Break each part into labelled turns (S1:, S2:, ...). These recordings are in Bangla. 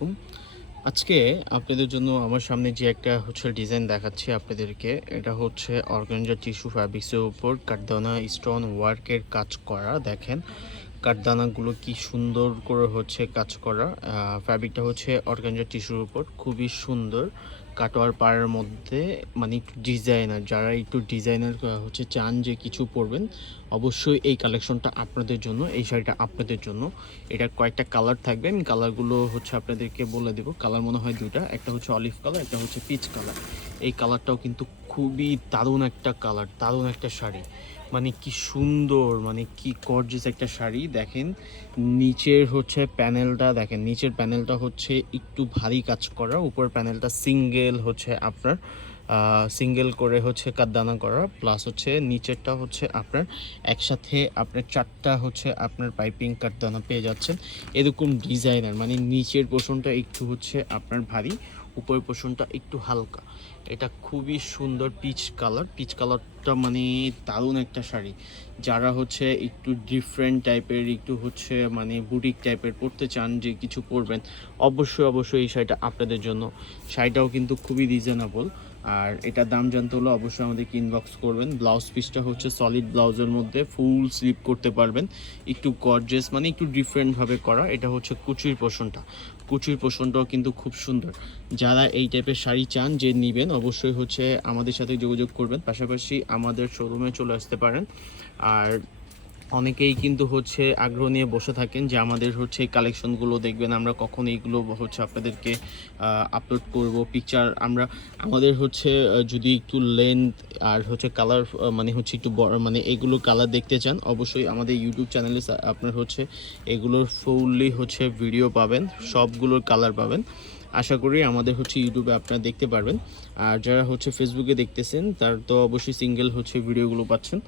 S1: আলাইকুম। আজকে আপনাদের জন্য আমার সামনে যে একটা হচ্ছে ডিজাইন দেখাচ্ছি আপনাদেরকে, এটা হচ্ছে অর্গানজা টিস্যু ফ্যাব্রিক্সের উপর কাটদানা স্টোন ওয়ার্কের কাজ করা, দেখেন। কাঠদানাগুলো কি সুন্দর করে হচ্ছে কাজ করা ফ্যাব্রিকটা হচ্ছে অর্গানজা টিস্যুর উপর। খুবই সুন্দর কাটোয়ার পাড়ের মধ্যে মানে একটু ডিজাইনার যারা একটু ডিজাইনার হচ্ছে চান যে কিছু পরবেন, অবশ্যই এই কালেকশনটা আপনাদের জন্য, এই শাড়িটা আপনাদের জন্য। এটা কয়েকটা কালার থাকবে, আমি কালারগুলো হচ্ছে আপনাদেরকে বলে দেবো। কালার মনে হয় দুইটা, একটা হচ্ছে অলিভ কালার একটা হচ্ছে পিচ কালার এই কালারটাও কিন্তু খুবই দারুণ একটা কালার দারুণ একটা শাড়ি। মানে কি সুন্দর মানে কি গর্জিয়াস একটা শাড়ি। দেখেন, নিচের হচ্ছে প্যানেলটা দেখেন, নিচের প্যানেলটা হচ্ছে একটু ভারী কাজ করা, উপর প্যানেলটা সিঙ্গেল হচ্ছে আপনার সিঙ্গেল করে হচ্ছে কাদ্দানা করা প্লাস হচ্ছে নিচেরটা হচ্ছে আপনার, একসাথে আপনার চারটা হচ্ছে আপনার পাইপিং কাঠদানা পেয়ে যাচ্ছেন। এরকম ডিজাইনার মানে নিচের পোষণটা একটু হচ্ছে আপনার ভারী উপরের পোষণটা একটু হালকা। এটা খুবই সুন্দর পিচ কালার পিচ কালারটা মানে দারুণ একটা শাড়ি। যারা হচ্ছে একটু ডিফারেন্ট টাইপের একটু হচ্ছে মানে বুটিক টাইপের পরতে চান যে কিছু পরবেন, অবশ্যই অবশ্যই এই শাড়িটা আপনাদের জন্য। শাড়িটাও কিন্তু খুবই রিজনেবল আর এটা দাম জানতে হলে অবশ্যই আমাদেরকে ইনবক্স করবেন। ব্লাউজ পিসটা হচ্ছে সলিড ব্লাউজের মধ্যে ফুল স্লিপ করতে পারবেন। একটু গর্জেস মানে একটু ডিফারেন্টভাবে করা। এটা হচ্ছে কুচির পোষণটা। কুচির পোষণটাও কিন্তু খুব সুন্দর। যারা এই টাইপের শাড়ি চান যে নেবেন, অবশ্যই হচ্ছে আমাদের সাথে যোগাযোগ করবেন। পাশাপাশি আমাদের শোরুমে চলে আসতে পারেন। আর অনেকেই কিন্তু হচ্ছে আগ্রহ নিয়ে বসে থাকেন যে আমাদের হচ্ছে এই কালেকশনগুলো দেখবেন, আমরা কখন এইগুলো হচ্ছে আপনাদেরকে আপলোড করব পিকচার আমরা, আমাদের হচ্ছে যদি একটু লেন্থ আর হচ্ছে কালার মানে হচ্ছে একটু বড় মানে এগুলো কালার দেখতে চান, অবশ্যই আমাদের ইউটিউব চ্যানেলে আপনার হচ্ছে এগুলোর ফুললি হচ্ছে ভিডিও পাবেন, সবগুলোর কালার পাবেন। আশা করি আমাদের হচ্ছে ইউটিউবে আপনারা দেখতে পারবেন। আর যারা হচ্ছে ফেসবুকে দেখতেছেন, তার তো অবশ্যই সিঙ্গেল হচ্ছে ভিডিওগুলো পাচ্ছেন।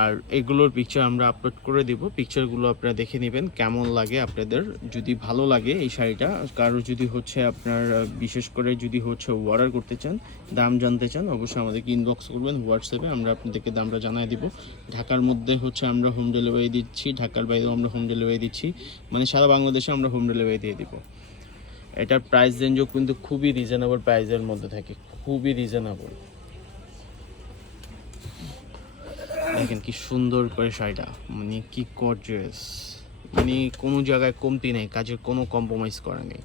S1: আর এগুলোর পিকচার আমরা আপলোড করে দেব। পিকচারগুলো আপনারা দেখে নেবেন, কেমন লাগে আপনাদের। যদি ভালো লাগে এই শাড়িটা, কারও যদি হচ্ছে আপনার, বিশেষ করে যদি হচ্ছে অর্ডার করতে চান, দাম জানতে চান, অবশ্যই আমাদেরকে ইনবক্স করবেন হোয়াটসঅ্যাপে আমরা আপনাদেরকে দামটা জানাই দিব। ঢাকার মধ্যে হচ্ছে আমরা হোম ডেলিভারি দিচ্ছি, ঢাকার বাইরেও আমরা হোম ডেলিভারি দিচ্ছি মানে সারা বাংলাদেশে আমরা হোম ডেলিভারি দিয়ে দিব। এটার প্রাইস রেঞ্জও কিন্তু খুবই রিজনেবল প্রাইসের মধ্যে থাকে, খুবই রিজনেবল দেখেন কি সুন্দর করে শাড়িটা। মানে কি কর্জিয়াস মানে কোনো জায়গায় কমতি নেই, কাজের কোনো কম্প্রোমাইজ করা নেই।